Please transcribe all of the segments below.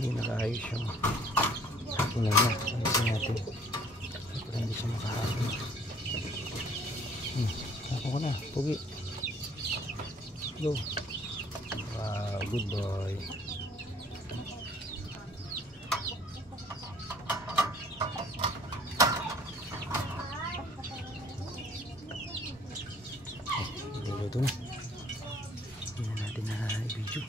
Hindi nakaayos yung kulay na. Alisin natin para hindi siya makahapon. Ako ko na, pugi. Go. Wow, good boy. Ito na. Hindi na natin na i-video.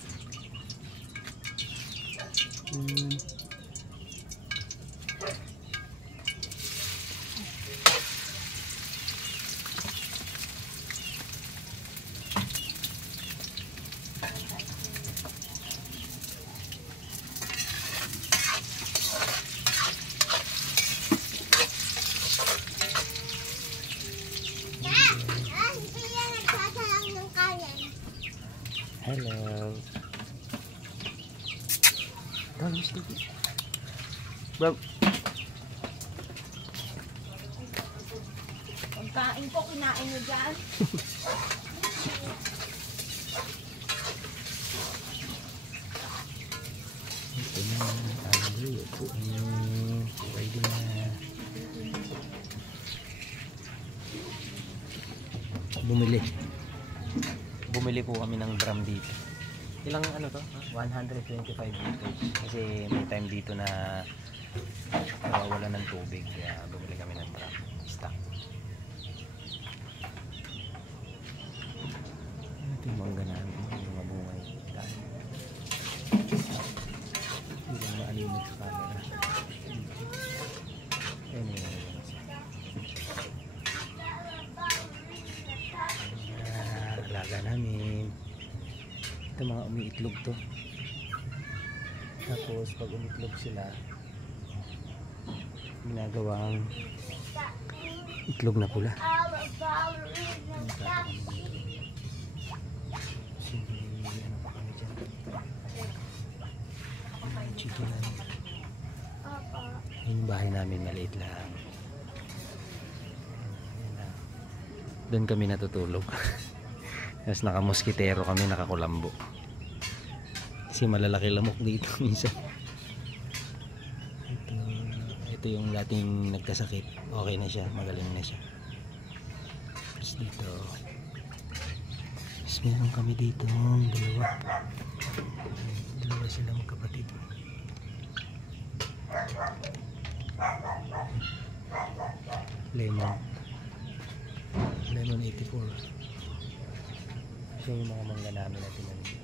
Hello. Bro. Pagkain ko, kinain nyo dyan. Ito na. Ito na. Ready na. Bumili po kami ng drum dito. Ilang ano to? 125 liters. Kasi may time dito na wala ng tubig. Kaya bumili kami ng drum. Stock. Ito yung mangga namin. Yung mga bungay. Hindi lang maalimog sa camera. Ayan yun. Alaga namin. Ito mga umiitlog to. Tapos pag umitlog sila, ginagawang itlog na pula. Ano pa kami dyan? Chicken. Yung bahay namin maliit lang. Doon kami natutulog. Tapos nakamoskitero kami, nakakulambo. Kasi malalaki lamok dito minsan. Ito yung dating nagkasakit. Okay na siya, magaling na siya. Tapos dito. Tapos meron kami dito dalawa. Dalawa sila magkapatid. Lemon 84. Siya yung mga mangga namin na tinanim.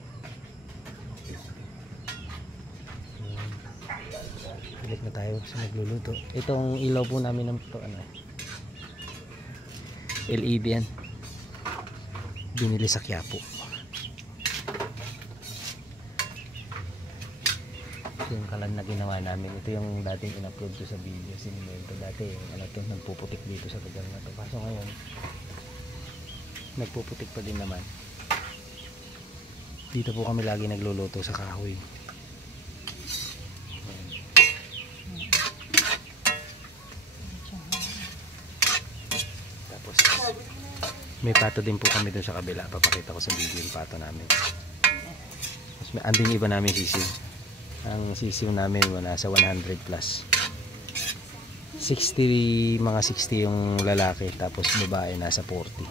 Balik na tayo sa nagluluto. Itong ilaw po namin ng to, ano, LED yan. Binili sa Quiapo. Ito yung kalan na ginawa namin. Ito yung dating in-upload ko sa video. Sinimento dati. Ano to, nagpuputik dito sa tagal na to. Kaso ngayon, nagpuputik pa din naman. Dito po kami lagi nagluluto sa kahoy. Tapos may pato din po kami dun sa kabila. Papakita ko sa video yung pato namin. Tapos may anding iba namin sisiw. Ang sisiw namin nasa 100 plus. 60, mga 60 yung lalaki. Tapos babae nasa 40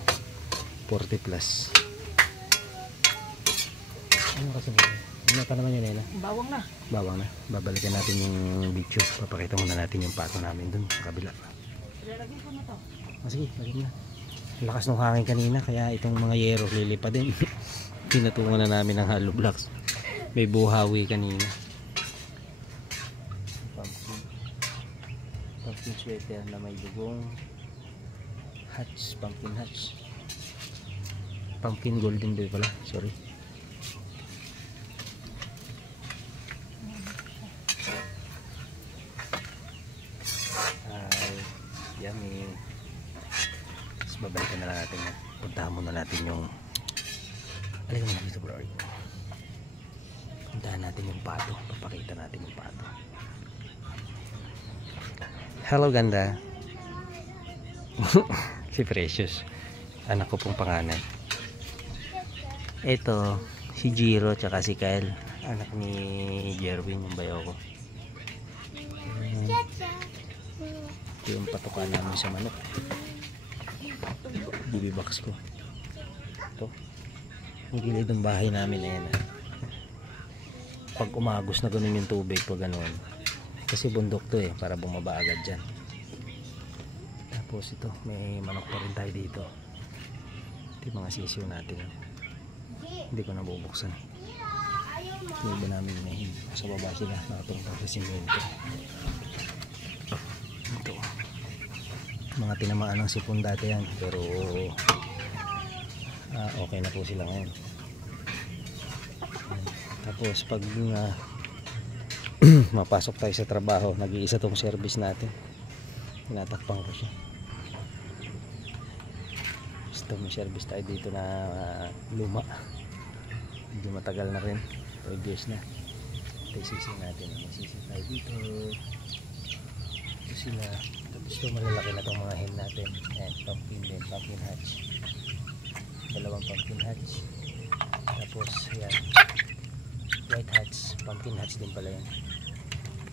plus. Ano kasi Ano pa naman yun, Ella? Bawang na. Bawang na. Babalikan natin yung video. Papakita muna natin yung pato namin dun sa kabila. Ilalagay ko na to. Sige, lagyan na. Lakas ng hangin kanina kaya itong mga yero lilipad din. Pinatungan na namin ng hollow blocks. May buhawi kanina. Pumpkin sweater na may dugong hats, pumpkin hats. Pumpkin golden boy pala, sorry. Yummy. Tapos babalikan na lang natin. Puntahan muna natin yung alagay mo dito, bro. Puntahan natin yung pato. Papakita natin yung pato. Hello, ganda. Si Precious, anak ko pong panganay. Ito si Jiro tsaka si Kyle, anak ni Jerwin, yung bayo ko. Ito yung patukan namin sa manok. BB box ko. Ito yung gilid ng bahay namin na yan. Pag umagos na ganun yung tubig, pag ganun, kasi bundok to para bumaba agad dyan. Tapos ito, may manok pa rin tayo dito. Ito yung mga sisiw natin. Hindi ko nabubuksan. Yung iba namin inahin. Sa baba sila, nakatungkol sa simento. Ito, mga tinamaan ng sipon dati yan, pero okay na po sila ngayon. Tapos pag mapasok tayo sa trabaho, nag-iisa tong service natin, tinatakpan ko siya. Basta may service tayo dito na luma, hindi matagal na rin, 5 years na. Ito yung sisi natin, may sisi tayo dito. Ito sila. Tapos ito malalaki na itong mga hen natin. Ayan, pumpkin din, pumpkin hatch. Dalawang pumpkin hatch. Tapos ayan, white hatch, pumpkin hatch din pala yan.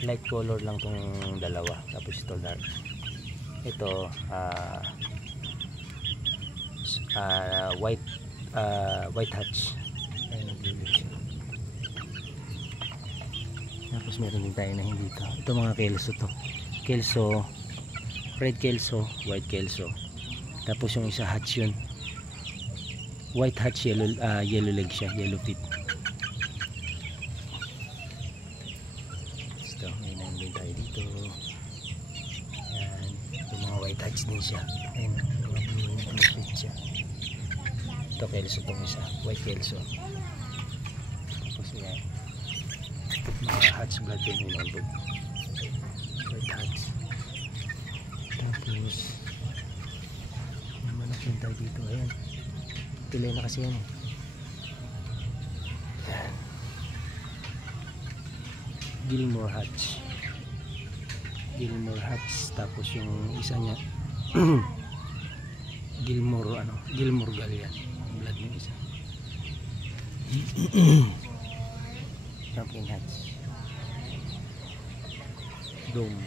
Light color lang tong dalawa. Tapos ito dark. Ito white hatch. Ayan, naglilip siya. Tapos meron din tayo na hindi ito. Ito mga kelso to. Kelso, red kelso, white kelso. Tapos yung isa hatch yun. White hatch, yellow leg siya, yellow feet. So, may nang din tayo dito. Ayan, yung mga white hatch din siya. Ayan, mga blue feet siya. Ito kelso itong isa, white kelso. Tapos ayan, mga hatch blood din yung nabog. White hatch. Tapos may manok din tayo dito. Ayan, pilay na kasi yan. Ayan, Gilmore hatch. Gilmore hatch. Tapos yung isa niya Gilmore Gallian, blood yung isa. Pumpkin hatch. Dome.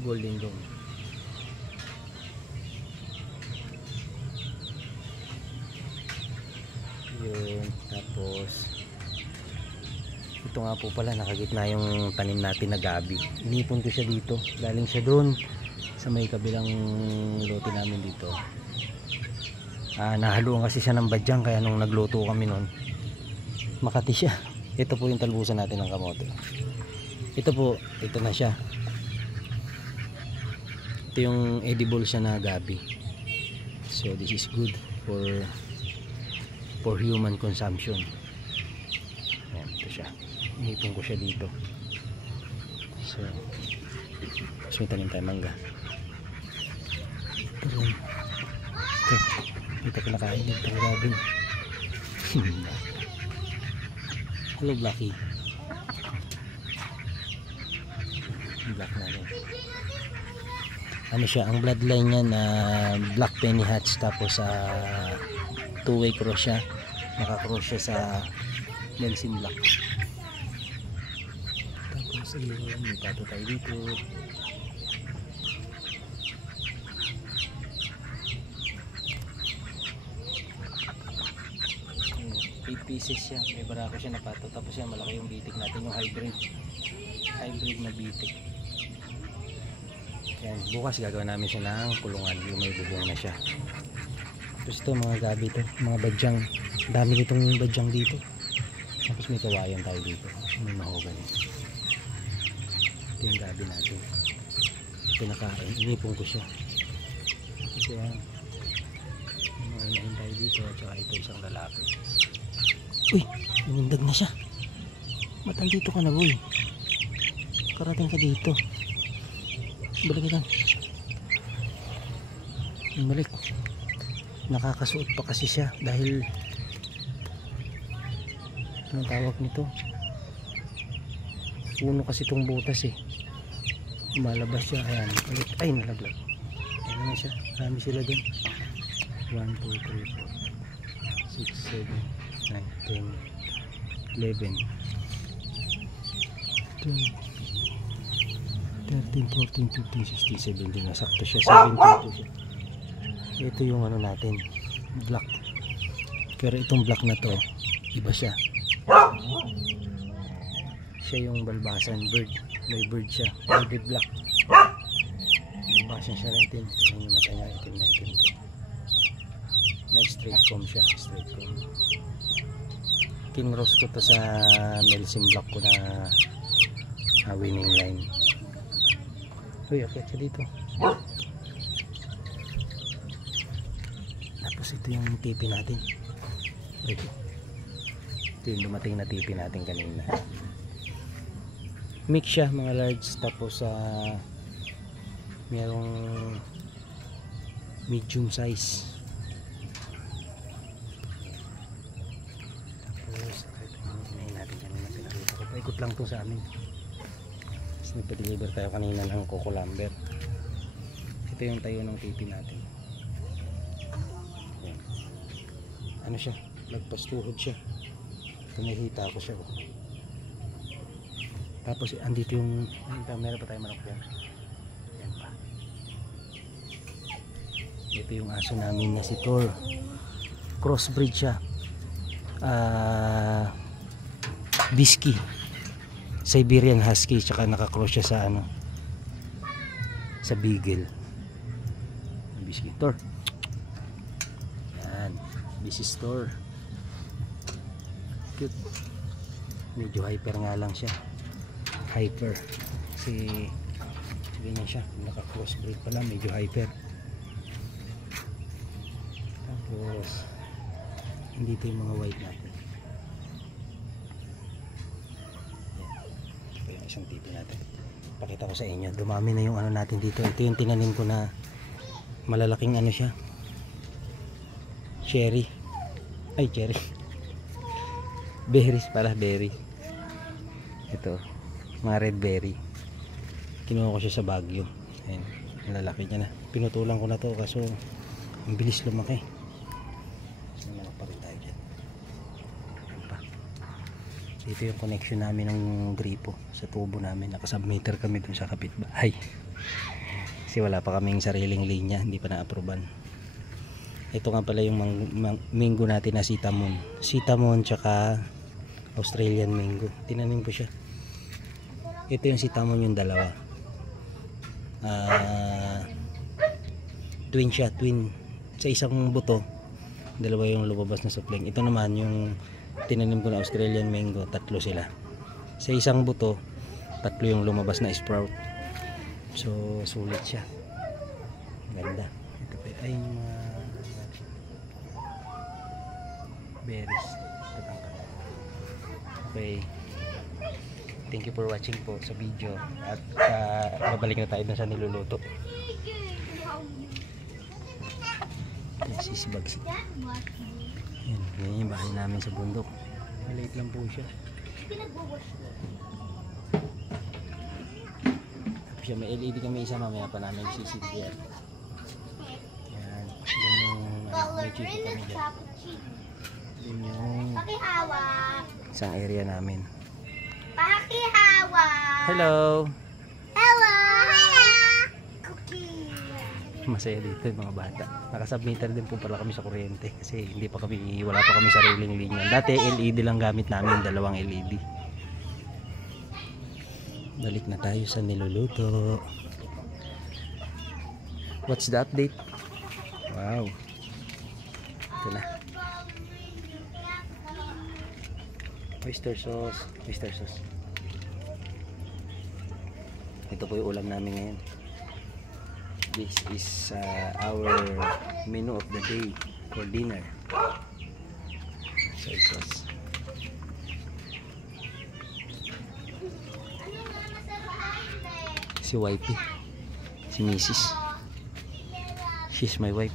Golden dome. Yun. Tapos ito nga po pala, nakagitna yung tanim natin na gabi. Inipon ko siya dito. Galing siya doon sa may kabilang lote namin dito. Nahaluan kasi siya ng badyang, kaya nung nagluto kami noon, makati siya. Ito po yung talbusan natin ng kamote. Ito po, ito na siya. Ito yung edible siya na gabi. So this is good for human consumption. Ayan, ito siya. Inipon ko siya dito. So may tanim tayo mangga. Ito dito kinakain din ito Robin. Hello Blackie. Black na rin. Ano siya, ang bloodline niya na black penny hatch. Tapos two-way cross siya. Nakakross siya sa Nelson Black. Tapos ayun, may pato tayo dito. 8 pieces siya. May barako siya na pato. Tapos yan, malaki yung bitik natin, yung hybrid. Hybrid na bitik. Yan, bukas gagawin namin siya ng kulungan. Yung may bubong na siya. Tapos ito mga gabi to, mga badyang. Dami nitong badyang dito. Tapos may kawayan tayo dito. May mahogany. Ito yung gabi natin. Pinakain. Inipon ko siya. Ito yan. May inahin tayo dito. At saka ito isang lalaki. Uy! Inindag na siya. Matandito ka na boy. Karating ka dito. Balik ka. Balik. Nakakasuot pa kasi siya. Dahil anong tawag nito? Puno kasi itong butas eh. Malabas siya. Ayan. Ulit. Ay nalaglag. Ayan naman siya. Marami sila dun. 1, 2, 3, 4 6, 7 9, 10 11 12 13, 14, 15, 16, 17 nasakto siya. 17 siya. Ito yung ano natin, black. Pero itong black na to iba siya. Siya yung balbasan bird. May bird siya. Baby black. Balbasan siya na itim. Tingnan yung mata niya itim na itim. Na straight comb siya. Straight comb. King Rose ko to sa Melsim Black ko na winning line. Uy, okay siya dito. Tapos ito yung tipi natin. Ito yung dumating na tipi natin kanina. Mix siya mga large. Tapos mayroong medium size. Ikot lang to sa amin. Tapos nagpa-deliver tayo kanina ng Coco Lambert. Ito yung tayo ng tipi natin. Ayan. Ano siya? Nagpastuhod siya. Tumihita ko siya. Tapos andito yung meron pa tayo manok yan. Ayan pa. Ito yung aso namin na si Thor. Crossbreed siya. Bisky. Siberian Husky, tsaka naka-cross siya sa ano, sa Beagle. Bisky Thor. Yan, this is Thor. Cute. Medyo hyper nga lang siya. Hyper. Kasi ganyan siya, naka-crossbreed pala, medyo hyper. Tapos dito yung mga white natin. Isang tipi natin. Pakita ko sa inyo. Dumami na yung ano natin dito. Ito yung tinanim ko na malalaking ano siya. Cherry. Ay, cherry. Berries pala, berry. Ito, mga red berry. Kinuha ko siya sa Baguio. Ayan, lalaki niya na. Pinutulan ko na to kaso ang bilis lumaki. So, nakaparin tayo dyan. Dito yung connection namin ng gripo sa tubo namin. Nakasubmeter kami dun sa kapitbahay. Kasi wala pa kaming sariling linya, hindi pa na-aproban. Ito nga pala yung mango natin na cinnamon. Cinnamon tsaka Australian mango. Tinanim ko siya. Ito yung cinnamon yung dalawa. Twin siya, twin. Sa isang buto, dalawa yung lumabas na supling. Ito naman yung tinanim ko na Australian mango, tatlo sila. Sa isang buto, tatlo yung lumabas na sprout. So, sulit siya. Ganda. Ito pa ay yung mga berries. Okay. Thank you for watching po sa video. At babalik na tayo dun sa niluluto. Yes, is bagsik. Yan yung bahay namin sa bundok. Maliit lang po siya. Tapos siya, may LED kami isa, mamaya pa namin CCTV. Yan. Yan yung may chipo kami dyan. Yan yung isang area namin. Pakihawak. Hello! Hello. Hello. Cookie. Masaya dito yung mga bata. Nakasubmitter din po pala kami sa kuryente kasi wala pa kami sariling linya. Dati LED lang gamit namin, 2 LED. Balik na tayo sa niluluto. What's the update? Wow. Ito na. Oyster sauce. Ito po yung ulam namin ngayon. This is our menu of the day for dinner. Soy sauce. Si wifey, si Mrs. She's my wife.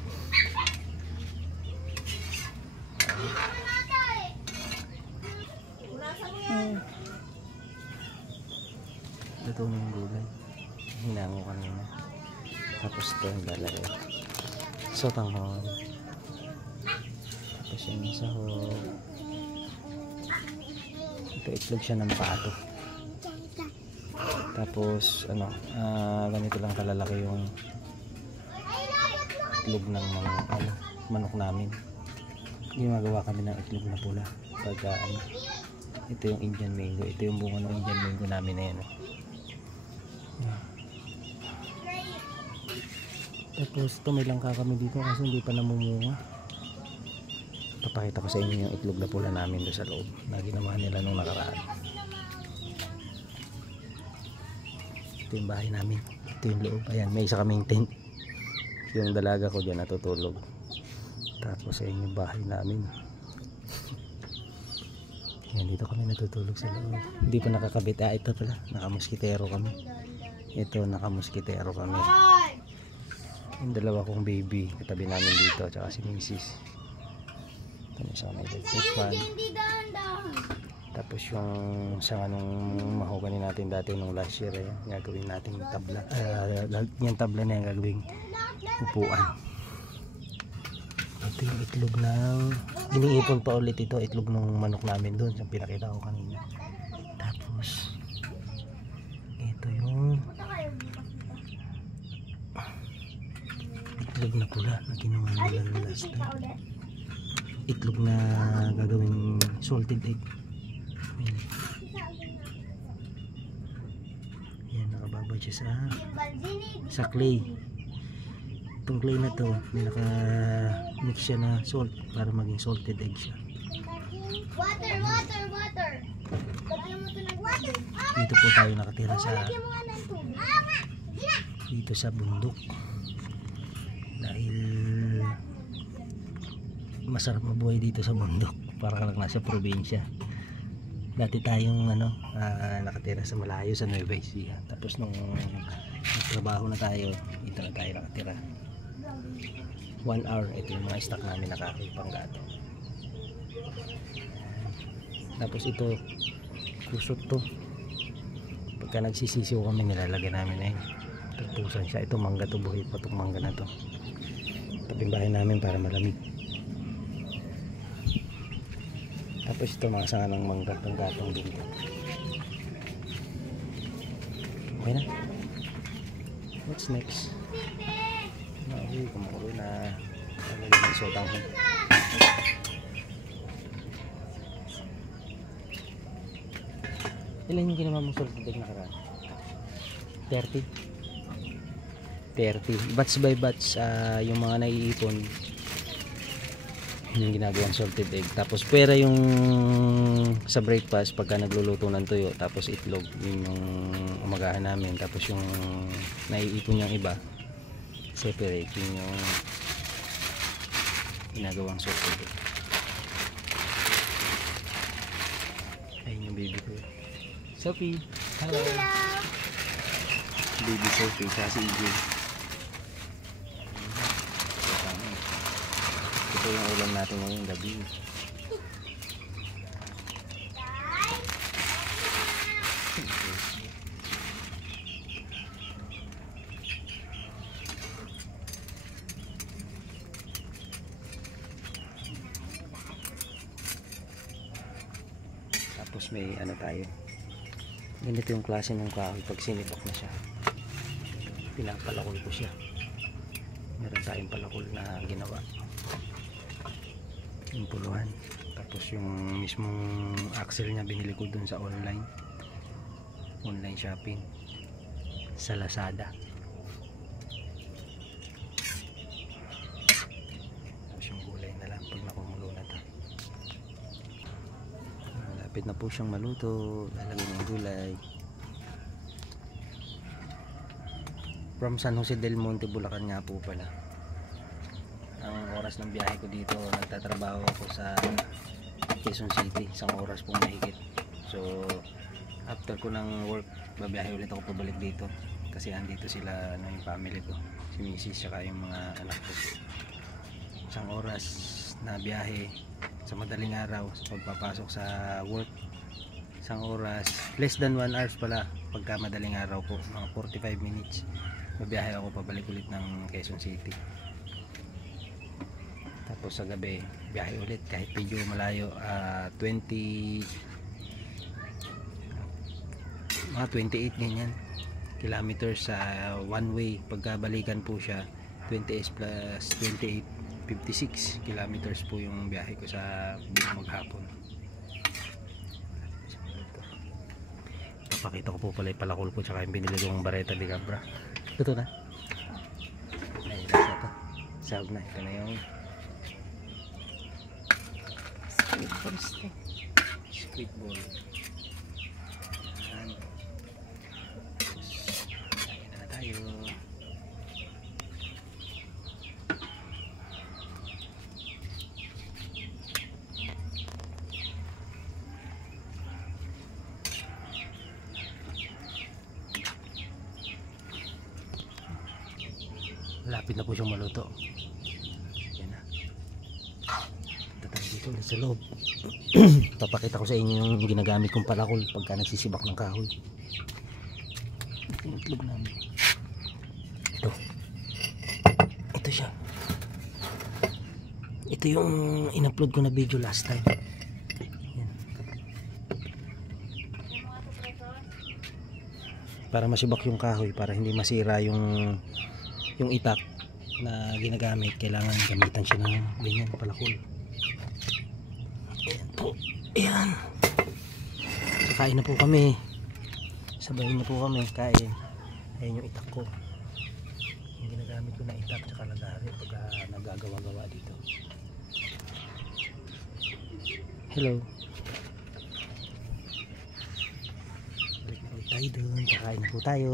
Luto na yung gulay. Hinango kanina. Tapos ito yung lalagay. Sotanghon. Tapos yung sahog. Ito itlog siya ng pato. Tapos ganito lang kalalaki yung itlog ng manok namin. Gumagawa kami ng itlog na pula. Pagka ito yung Indian mango. Ito yung bunga ng Indian mango namin na yan. Tapos may langka kami dito kasi hindi pa namumunga. Papakita ko sa inyo yung itlog na pula namin doon sa loob na ginawa nila nung nakaraan. Ito yung bahay namin. Ito yung loob. Ayan, may isa kaming tent. Yung dalaga ko dyan natutulog. Tapos ayun yung bahay namin. Ayan, dito kami natutulog sa loob. Hindi pa nakakabit. Ito pala, nakamuskitero kami. Ito, nakamuskitero kami. Yung dalawa kong baby katabi namin dito, tsaka si Mrs. Ito na siya may electric fan. Tapos yung sanga nung mahogany natin dati nung last year, gagawin natin tabla. Yung tabla na yung gagawing upuan. Ito yung itlog ng iniipon pa ulit ito, itlog ng manok namin doon sa pinakita ko kanina. Tapos ito yung itlog na pula na ginawa nila last time. Itlog na gagawing salted egg. Yan, nakababad siya sa clay. Itong clay na to, may naka-mix siya na salt para maging salted egg siya. Water. Dito po tayo nakatira dito sa bundok. Dahil masarap mabuhay dito sa bundok, para lang nasa probinsya. Dati tayong nakatira sa malayo sa Nueva Ecija. Tapos nung nagtrabaho na tayo, dito na tayo nakatira. 1 hour, ito yung mga stock namin na kahoy panggato. Tapos ito, kusot to. Pagka nagsisisiw kami, nilalagyan namin na yun. Tagpusan siya. Ito mangga to, buhay pa itong mangga na to. Taping bahay namin para malamig. Tapos ito mga sanga ng mangga ng gatong dito. Okay na. What's next? Okay, kumukulo na. Talaga ng sotang ko. Ilan yung ginawa mong salted egg nakaraan? 30? 30. Batch by batch, yung mga naiipon yung ginagawang salted egg. Tapos pwera yung sa breakfast pagka nagluluto ng tuyo. Tapos itlog, yun yung umagahan namin. Tapos yung naiipon yung iba, separate, yun yung ginagawang salted egg. Ayun yung baby ko. Sophie, hello. Baby Sophie, kasi EJ. Ito yung ulam natin ngayong gabi. Tapos may tayo. Ganito yung klase ng kahoy pag sinipak na siya. Pinapalakol ko siya. Meron tayong palakol na ginawa. Yung puluhan. Tapos yung mismong axle niya binili ko dun sa online shopping sa Lazada. Tapos yung gulay na lang pag nakumulo na to. Malapit na po siyang maluto. Lalagyan ng gulay. From San Jose del Monte, Bulacan nga po pala. Ang oras ng biyahe ko dito, nagtatrabaho ako sa Quezon City, 1 oras pong mahigit. So after ko ng work, babiyahe ulit ako pabalik dito kasi andito sila, yung family ko, si Mrs. saka yung mga anak ko. 1 oras na biyahe sa madaling araw sa pagpapasok sa work. 1 oras, less than 1 hours pala pagka madaling araw po, mga 45 minutes babiyahe ako pabalik ulit ng Quezon City. Tapos sa gabi biyahe ulit kahit medyo malayo, 28 ganyan kilometers sa one way. Pagkabalikan po siya 20s plus 28, 56 kilometers po yung biyahe ko sa maghapon. Papakita ko po pala yung palakol ko tsaka yung binili kong Bareta de Cabra. Ito na. Ay, lasa to. Sahog na. Ito na yung squid ball. Ayan. Ayan na tayo. Lapit na po siyang maluto. Yan na. Punta tayo dito ulit sa loob. Papakita ko sa inyo yung ginagamit kong palakol pagka nagsisibak ng kahoy. Ito yung itlog namin. Ito siya. Ito yung in-upload ko na video last time. Yan. Para masibak yung kahoy, para hindi masira yung itak na ginagamit, kailangan gamitan siya ng ganyan palakol. Ayan po, ayan. So, kain na po kami, sabayin na po kami kain. Ayan yung itak ko, yung ginagamit ko na itak tsaka lagari pagka nagagawa-gawa dito. Hello, balik na ulit tayo dun, kakain na po tayo.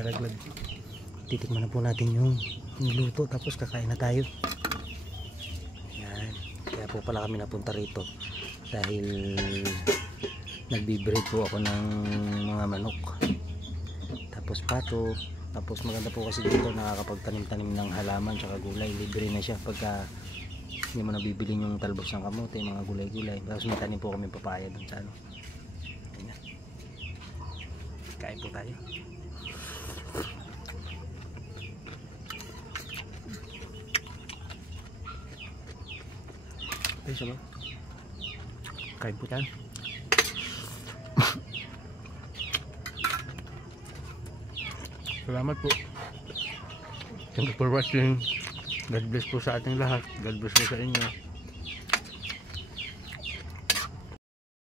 Nalaglag. Titikman na po natin yung niluto tapos kakain na tayo. Yan. Kaya po pala kami napunta rito dahil nagbi-breed po ako ng mga manok tapos pato. Tapos maganda po kasi dito, nakakapagtanim-tanim ng halaman tsaka gulay. Libre na siya pagka hindi mo nabibili yung talbos ng kamote, mga gulay-gulay. Tapos may tanim po kami papaya dun sa ano. Ayan. Kain po tayo. Ay, sama. Kain po tayo. Salamat po. Thank you for watching. God bless po sa ating lahat. God bless po sa inyo.